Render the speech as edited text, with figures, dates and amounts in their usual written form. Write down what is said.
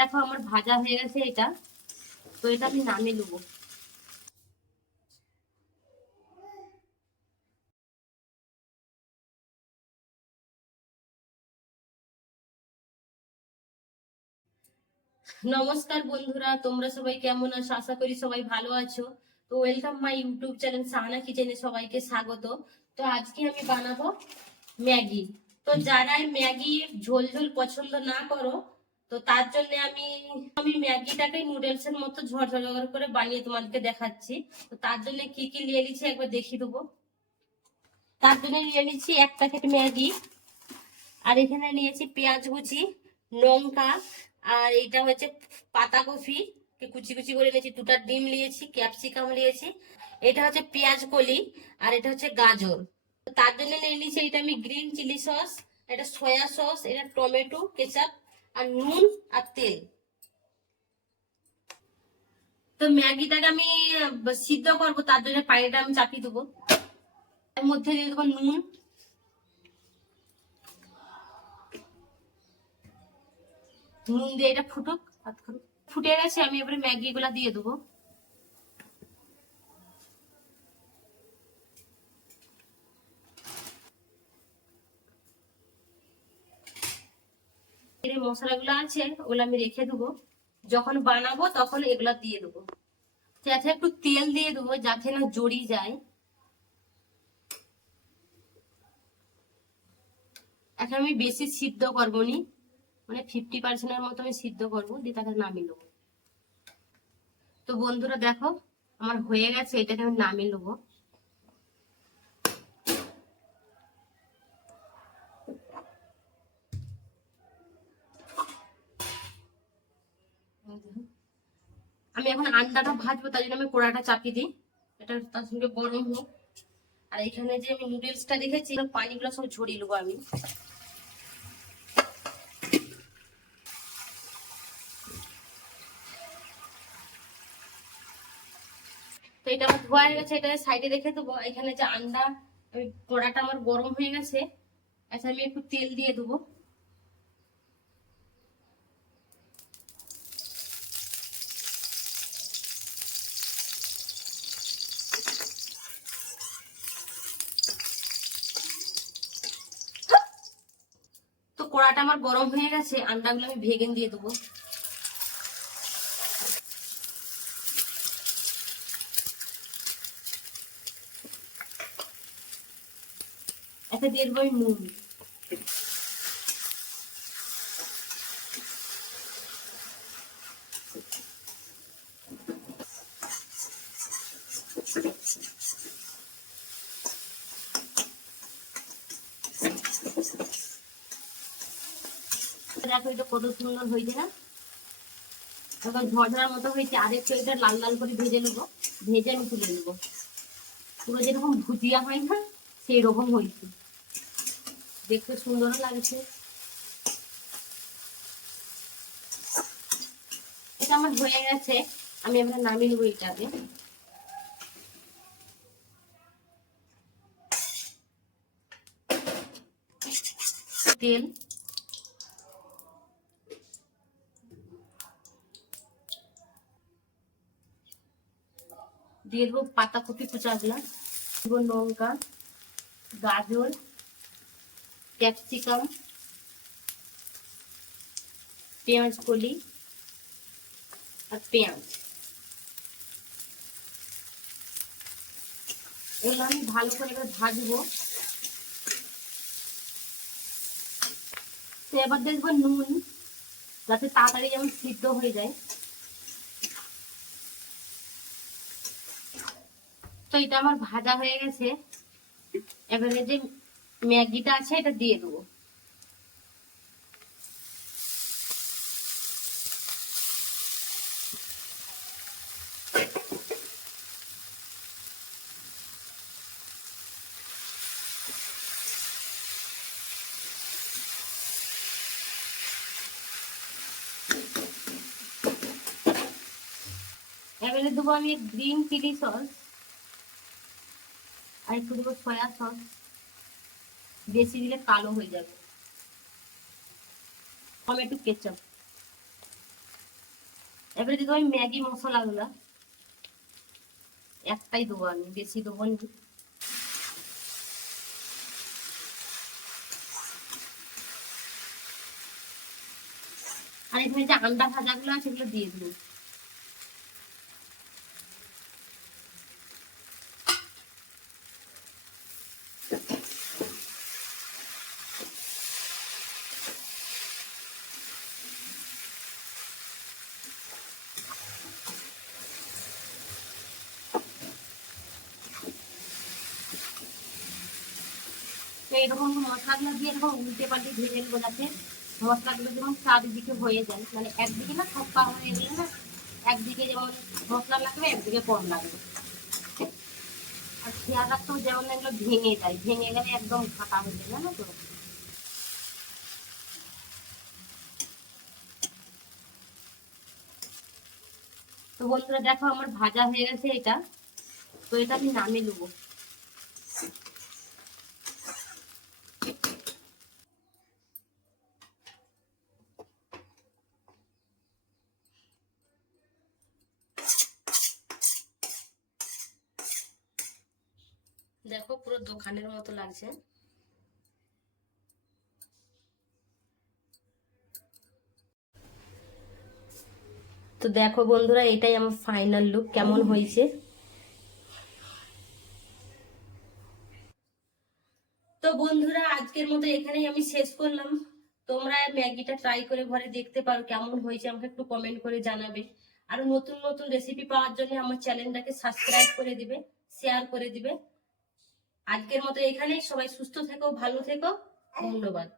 দেখো আমার ভাজা হয়ে গেছে এটা, তো এটা আমি নামিয়ে নেবো। নমস্কার বন্ধুরা, তোমরা সবাই কেমন আছো? আশা করি সবাই ভালো আছো। তো welcome my YouTube channel Sahana কিচেনে সবাইকে স্বাগত। তো আজকে আমি বানাবো ম্যাগি। তো যারাই ম্যাগি ঝোল ঝোল পছন্দ না করো, তো তার জন্য আমি আমি ম্যাগিটাকে নুডলস এর মতো ঝরঝর করে বানিয়ে তোমাদেরকে দেখাচ্ছি। তো তার জন্য কি কি নিয়ে নিচ্ছি একবার দেখিয়ে দেবো। তার জন্য নিয়ে নিচ্ছি 1 প্যাকেট ম্যাগি, আর এখানে নিয়েছি পেঁয়াজ কুচি, লঙ্কা, আর এটা হচ্ছে পাতাকপি কুচি কুচি করে নিয়েছি, 2টা ডিম নিয়েছি, ক্যাপসিকাম নিয়েছি, এটা হচ্ছে পেঁয়াজ কলি, আর এটা হচ্ছে গাজর। তার জন্য নিয়ে নিয়েছি এটা আমি গ্রিন চিলি সস, এটা সয়া সস, এটা টমেটো কেচাপ, আর নুন আর তেল। তো ম্যাগিটাকে আমি সিদ্ধ করবো, তার জন্য পানিটা আমি চাপিয়ে দেবো। এর মধ্যে দিয়ে দেবো নুন, নুন দিয়ে এটা ফুটুক, ফুটে গেছে, আমি এবারে ম্যাগি গুলা দিয়ে দেবো। এই মশলাগুলো আছে ওগুলো আমি রেখে দেবো, যখন বানাবো তখন এগুলা দিয়ে দেবো। যাতে একটু তেল দিয়ে দেবো যাতে না জড়িয়ে যায়। এখন আমি বেশি সিদ্ধ করবো নি, মানে 50% মতো আমি সিদ্ধ করবো, দিয়ে তাকে নামিয়ে নেবো। তো বন্ধুরা দেখো আমার হয়ে গেছে, এটাকে আমি নামিয়ে নেবো। আমি এখন আন্ডাটা ভাজবো, তাই জন্য আমি কড়াটা চাপিয়ে দিই, এটা তার সঙ্গে গরম হোক। আর এখানে যে আমি নুডলসটা রেখেছি পানিগুলো সব ঝরিয়ে নেবো আমি। তো এটা আমার ধোয়া হয়ে গেছে, এটা সাইডে রেখে দেবো। এখানে যে আন্ডা, ওই কড়াটা আমার গরম হয়ে গেছে, আচ্ছা আমি একটু তেল দিয়ে দেবো। তো কড়াটা আমার গরম হয়ে গেছে, আন্ডাগুলো আমি ভেঙে দিয়ে দেবো। একটা দিয়ে দেবো আমি নুন। দেখো এটা কত সুন্দর হয়েছে না, এখন ঝরঝরার মতো হয়েছে। আরেকটু এটা লাল লাল করে ভেজে নেবো, ভেজে আমি তুলে নেবো। পুরো যেরকম ভুজিয়া হয় না সেই রকম হয়েছে, দেখতে সুন্দরও লাগছে। এটা আমার হয়ে গেছে, আমি এবার নামিয়ে নেবো এটাকে। তেল দিয়ে দেবো, পাতাকপি কুচাগুলা দেবো, লঙ্কা, গাজর, ক্যাপসিকাম, পেঁয়াজ কলি আর পেঁয়াজ, এগুলো আমি ভালো করে এবার ভাজবো। তো এবার দেখবো নুন, যাতে তাড়াতাড়ি যেমন সিদ্ধ হয়ে যায়। তো এটা আমার ভাজা হয়ে গেছে, এবারে যে ম্যাগিটা আছে এটা দিয়ে দেবো। এবারে দেবো আমি গ্রিন চিলি সস, আর একটু দেবো সয়া সস, বেশি দিলে কালো হয়ে যাবে, টমেটো কেচাপ। এবারে দিতে ওই ম্যাগি মশলাগুলা, একটাই দেবো আমি, বেশি দেবো না। আর এখানে যে আন্ডা ভাজাগুলো আছে সেগুলো দিয়ে দিন। তো এরকম মশলাগুলো দিয়ে এরকম উল্টে পাল্টে ভেজে নেবো, যাতে মশলাগুলো যেমন চারিদিকে হয়ে যায়, মানে একদিকে না থপ্পা হয়ে গেলে না একদিকে যেমন মশলা লাগবে একদিকে কম লাগবে। আর খেয়াল রাখতেও যেমন এগুলো ভেঙে যায়, ভেঙে গেলে একদম ফাঁকা হয়ে যায়, জানো তো। তো বন্ধুরা দেখো আমার ভাজা হয়ে গেছে এটা, তো এটা আমি নামিয়ে নেবো। দেখো পুরো দোকানের মতো লাগছে। তো দেখো বন্ধুরা এটাই আমার ফাইনাল লুক, কেমন হয়েছে। তো বন্ধুরা আজকের মতো এখানেই আমি শেষ করলাম। তোমরা ম্যাগিটা ট্রাই করে ঘরে দেখতে পারো কেমন হয়েছে, আমাকে একটু কমেন্ট করে জানাবে। আর নতুন নতুন রেসিপি পাওয়ার জন্য আমার চ্যানেলটাকে সাবস্ক্রাইব করে দিবে, শেয়ার করে দিবে। আজকের মতো এখানেই, সবাই সুস্থ থেকো, ভালো থেকো, ধন্যবাদ।